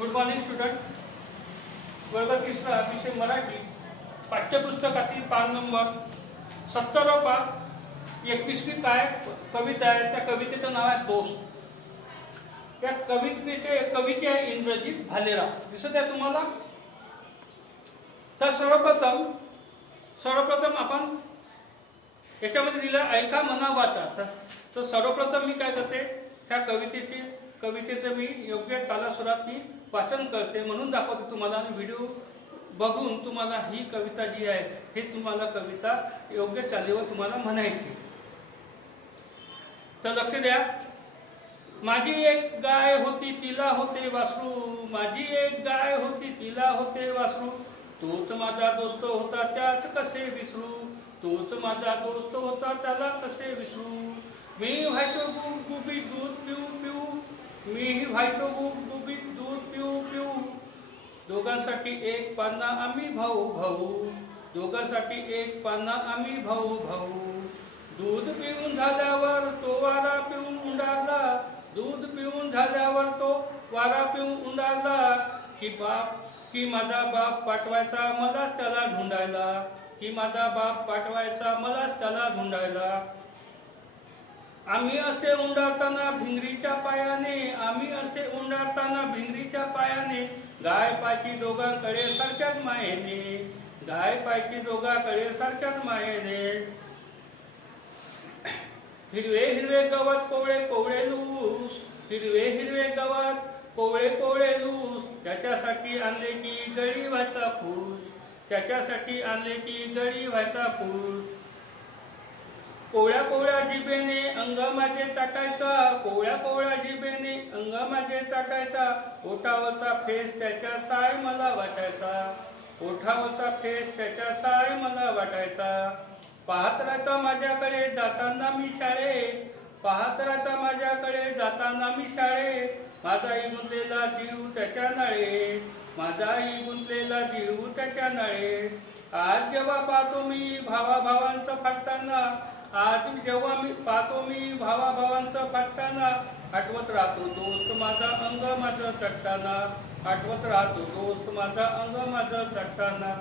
Good morning student वर्ग तिसरा विषय मराठी पाठ्यपुस्तकातील पान नंबर सत्तर पा एकवीसवी काय कविता आहे त्या कवितेचं नाव आहे दोस्त या कवितेचे कविते आहे इंग्रजीत भालेराव दिसत आहे तुम्हाला तर सर्वप्रथम सर्वप्रथम आपण याच्यामध्ये दिलं ऐका मना वाचा तर- तर सर्वप्रथम मी काय करते त्या कवितेचे कवितेचं मी योग्य कालासुरात मी वाचन करते म्हणून दाखवते तुम्हाला आणि व्हिडिओ बघून तुम्हाला ही कविता जी आहे हे तुम्हाला कविता योग्य चालीवर तुम्हाला म्हणायची. तर लक्ष द्या. माझी एक गाय होती तिला होते वासरू. माझी एक गाय होती तिला होते वासरू. तोच माझा दोस्त होता त्याच कसे विसरू? तोच माझा दोस्त होता त्याला कसे विसरू? मी व्हायचो गुबी दूध पिऊ पिऊ मी व्हायचो गुबगुबीत दूध पिऊ पिऊ. दोघांसाठी एक पाना आम्ही भाऊ भाऊ. दोघांसाठी एक पाना आम्ही भाऊ भाऊ. दूध पिऊन झाल्यावर तो वारा पिऊन उंडारला. दूध पिऊन झाल्यावर तो वारा पिऊन उंडारला. की बाप की माझा बाप पाठवायचा मलाच त्याला ढुंडायला की माझा बाप पाठवायचा मलाच त्याला ढुंडायला आम्ही असे उंडाळताना भिंगरीच्या पायाने आम्ही असे उंडाळताना भिंगरीच्या पायाने गाय पायची दोघांकडे सारख्याच मायेने गाय पायची दोघांकडे सारख्याच मायेने. हिरवे हिरवे गवत कोवळे कोवळे लूस. हिरवे हिरवे गवत कोवळे कोवळे लूस. त्याच्यासाठी आणले की गळी व्हायचा फूस. त्याच्यासाठी आणले की गळी व्हायचा फूस. कोवळ्या कोवळ्या जिभेने अंग माझे चाटायचा कोवळ्या कोवळ्या जिभेने अंग माझे चाटायचा. ओठावरचा फेस त्याच्या साय मला वाटायचा. ओठावरचा फेस त्याच्या साय मला वाटायचा. पाहत राहायचा माझ्याकडे जाताना मी शाळेत. पाहत राहायचा माझ्याकडे जाताना मी शाळेत. माझाही गुंतलेला जीव त्याच्या नळे माझाही गुंतलेला जीव त्याच्या नळे आज जेव्हा पाहतो मी भावा भावांचं फाटताना आज जेव्हा मी पाहतो मी भावा भावांचं फाटताना आठवत राहतो दोस्त माझा अंग माझं चटताना आठवत राहतो दोस्त माझा अंग माझं चटताना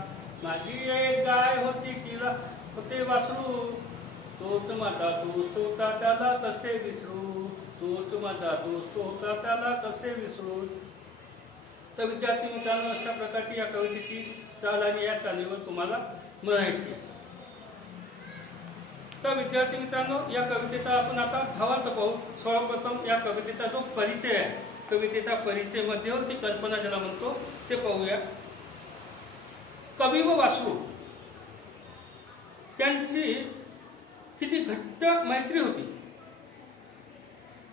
माझी एक गाय होती तिला होते वासरू. तोच माझा दोस्त होता त्याला कसे विसरू. तोच माझा दोस्त होता त्याला कसे विसरू. तर विद्यार्थी मित्रांनो अशा प्रकारची या कवितेची चाल आणि या चालीवर तुम्हाला म्हणायची तर विद्यार्थी मित्रांनो या कवितेचा आपण आता भावार्थ पाहू. सर्वप्रथम या कवितेचा जो परिचय आहे कवितेचा परिचय मध्यवर्ती कल्पना ज्याला म्हणतो ते पाहूया. कवी व वासरू त्यांची किती घट्ट मैत्री होती.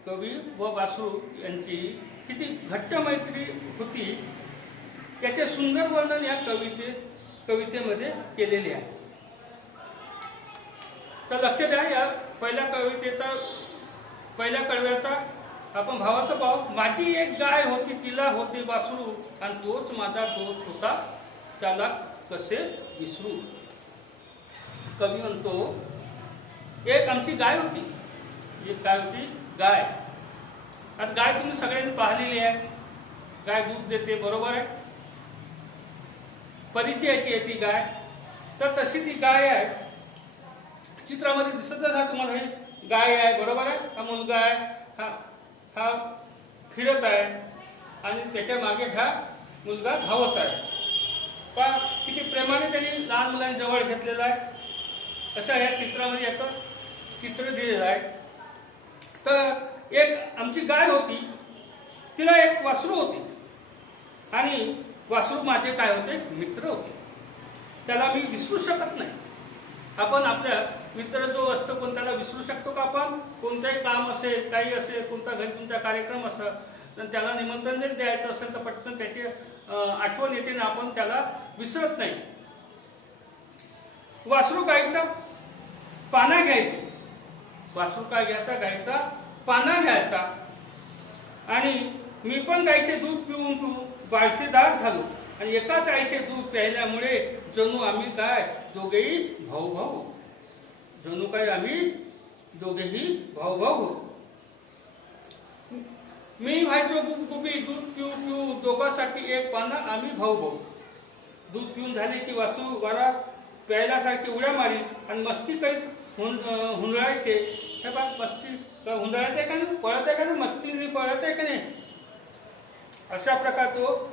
कवी व वासरू यांची किती घट्ट मैत्री होती याचे सुंदर वर्णन या कविते कवितेमध्ये केलेले आहे. तर लक्ष द्या या पहिल्या कवितेचा पहिल्या कडव्याचा आपण भावाचा भाव माझी एक गाय होती तिला होती वासरू आणि तोच माझा दोस्त होता त्याला कसे विसरू? कवी म्हणतो एक आमची गाय होती. एक काय होती? गाय. आता गाय तुम्ही सगळ्यांनी पाहिलेली आहे. गाय दूध देते बरोबर आहे. परिचयाची आहे ती गाय. तर तशी ती गाय आहे. चित्रामध्ये दिसतच आहे तुम्हाला हे? गाय आहे बरोबर आहे? हा मुलगा आहे हा हा फिरत आहे आणि त्याच्यामागे हा मुलगा धावत आहे. पा किती प्रेमाने त्यांनी लहान मुलांजवळ घेतलेला आहे. असं ह्या चित्रामध्ये याचं चित्र दिलेलं आहे. तर एक आमची गाय होती तिला एक वासरू होती. आणि वासरू माझे काय होते? मित्र होते. त्याला मी विसरू शकत नाही. आपण आपल्या मित्र जो असतो पण त्याला विसरू शकतो का आपण? कोणतंही काम असेल काही असेल कोणता घरी तुमचा कार्यक्रम असेल तर त्याला निमंत्रण जरी द्यायचं असेल तर पटकन त्याची आठवण येते ना आपण त्याला विसरत नाही. वासरू गाईचा पाना घ्यायची. वासरू काय घ्यायचा? गाईचा पाना घ्यायचा. आणि मी पण गाईचे दूध पिऊन पिऊन बाळशेदार झालो. आणि एकाच आईचे दूध प्यायल्यामुळे जणू आम्ही काय? दोघेही भाऊ भाऊ. जणू काही आम्ही दोघेही भाऊ भाऊ होतो मी व्हायचो गुबगुबी दूध पिऊ पिऊ दोघांसाठी एक पानं आम्ही भाऊ भाऊ दूध पिऊन झाले की वासू वारा प्यायल्यासारखी उड्या मारी आणि मस्ती करीत हुंदळायचे। हे बघ मस्ती क- हुंदळायचं आहे का नाही? पळत आहे का नाही? मस्तीने पळत आहे का नाही? अशा प्रकार तो हो।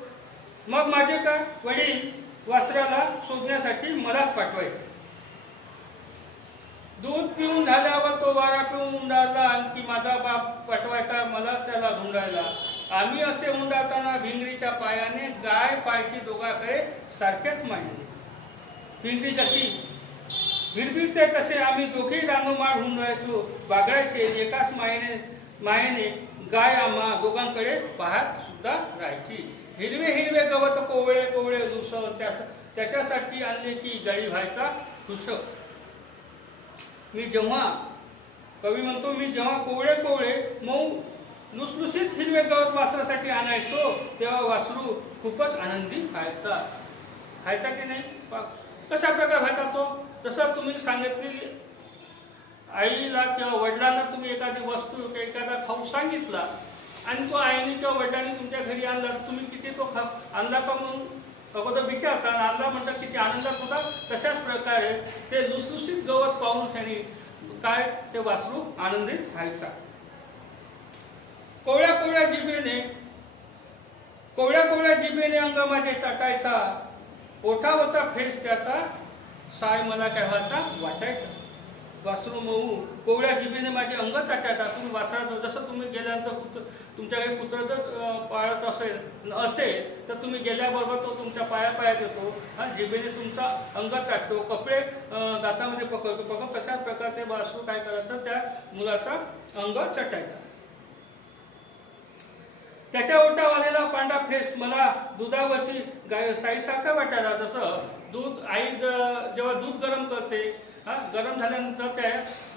मग माझे का वडील वासराला शोधण्यासाठी मलाच पाठवायचे। दूध पिऊन झाल्यावर तो वारा पिऊन उंडाळला आणखी माझा बाप पाठवायचा मला त्याला धुंडायला आम्ही असे हुंडाळताना भिंगरीच्या पायाने गाय पायची दोघाकडे सारख्याच माहिती भिंगरी कशी भिरभिरते कसे आम्ही दोघे रानोमाळ हुंडायचो बागडायचे एकाच मायेने मायेने गाय आम्हा दोघांकडे पाहत सुद्धा राहायची. हिरवे हिरवे गवत कोवळे कोवळे लुस त्याच्यासाठी आणले की जळी व्हायचा खुश मी जेव्हा कवी म्हणतो मी जेव्हा कोवळे कोवळे मऊ लुसलुसीत हिरवे गवत वासरासाठी आणायचो तेव्हा वासरू खूपच आनंदी व्हायचा. व्हायचा की नाही? कशा प्रकारे व्हायचा तो? जसं तुम्ही सांगितलेली आईला किंवा वडिलांना तुम्ही एखादी वस्तू किंवा एखादा खाऊ सांगितला आणि तो आईने किंवा वडिलांनी तुमच्या घरी आणला तुम्ही किती तो खा आणला का म्हणून अगोदर विचारता आणि आणला म्हणतात किती आनंदात होता. तशाच प्रकारे ते लुसलुसीत गवत पाहून त्यांनी काय ते वासरू आनंदित व्हायचा. कोवळ्या कोवळ्या जिभेने कोवळ्या कोवळ्या जिभेने अंग माझे चाटायचा. ओठावचा फेस त्याचा साय मला केव्हाचा वाटायचा. वासरू मऊ कोवळ्या जिभेने माझे अंग चाटायचा तुम्ही वासरा जसं तुम्ही गेल्यानंतर कुत्र तुमच्याकडे कुत्र जर पाळत असेल असेल तर तुम्ही गेल्याबरोबर तो तुमच्या पाया पायात येतो हा जिभेने तुमचा अंग चाटतो. कपडे दातामध्ये पकडतो. पकड तशाच प्रकारे वासरू काय करायचं त्या मुलाचा अंग चटायचा. त्याच्या ओटावालेला पांढरा फेस मला दुधावरची गाय साईसारखा वाटायला जसं दूध आई जेव्हा दूध गरम करते हा गरम झाल्यानंतर त्या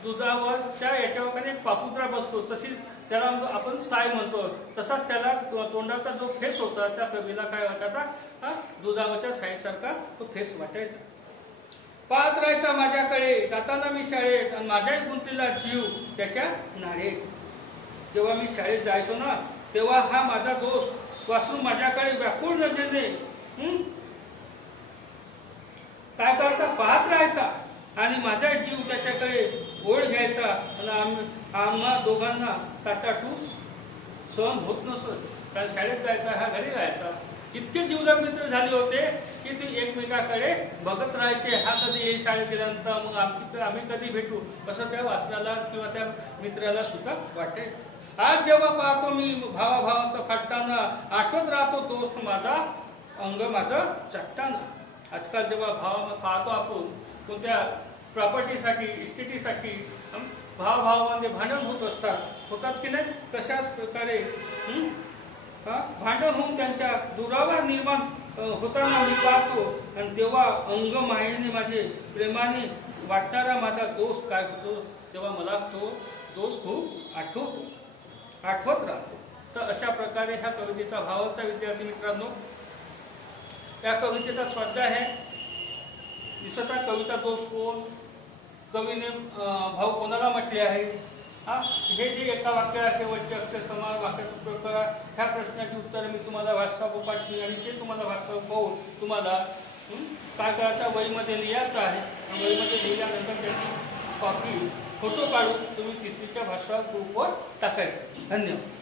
दुधावर त्या याच्यावर काही एक पापुद्रा बसतो. तशीच त्याला आपण साय म्हणतो. तसाच त्याला तोंडाचा जो फेस होता त्या कवीला काय वाटायचा हा दुधावरच्या साईसारखा तो फेस वाटायचा. पाहत राहायचा माझ्याकडे. जाताना मी शाळेत आणि माझ्याही गुंतलेला जीव त्याच्या नाडेत जेव्हा मी शाळेत जायचो ना तेव्हा हा माझा दोस्त वासरू माझ्याकडे व्याकुळ नजरेने काय करता? पाहत राहायचा आणि माझा जीव त्याच्याकडे ओढ आणि आम्हा दोघांना टाटाटूस सहन होत नसत. कारण शाळेत जायचा हा घरी राहायचा. इतके जीवलग मित्र झाले होते की ते एकमेकाकडे बघत राहायचे. हा कधी येईल शाळेत गेल्यानंतर? मग आमची आम्ही कधी भेटू? असं त्या वाचनाला किंवा त्या मित्राला सुद्धा वाटे आज जेव्हा पाहतो मी भावाभावाचं फाटताना आठवत राहतो दोस्त माझा अंग माझं चट्टाना. आजकाल जेव्हा भावा पाहतो आपण कोणत्या प्रॉपर्टीसाठी इस्टेटीसाठी हं, भांडण होत असतात. होतात की नाही? तशाच प्रकारे भांडण होऊन त्यांच्या दुरावा निर्माण होताना मी पाहतो. आणि तेव्हा अंग मायेने माझे प्रेमाने वाटणारा माझा दोष काय होतो? तेव्हा मला तो दोष खूप आठवतो. आठवत राहतो. तर अशा प्रकारे ह्या कवितेचा भावार्थ विद्यार्थी मित्रांनो. या कवितेचा स्वाध्याय आहे. दिसत आहे कविता दोष कोण? कवीने भाऊ कोणाला म्हटले आहे? हा? हे जे एका वाक्याला शेवटचे अक्षर समान वाक्याचा उपयोग करा. ह्या प्रश्नाची उत्तरं मी तुम्हाला व्हॉट्सअप पाठवली आणि ते तुम्हाला व्हॉट्सअप पाहून तुम्हाला काय करायचं वहीमध्ये लिहायचं आहे वहीमध्ये लिहिल्यानंतर त्याची कॉपी फोटो काढून तुम्ही तिसरीच्या भाषा ग्रुपवर टाकायचं. धन्यवाद.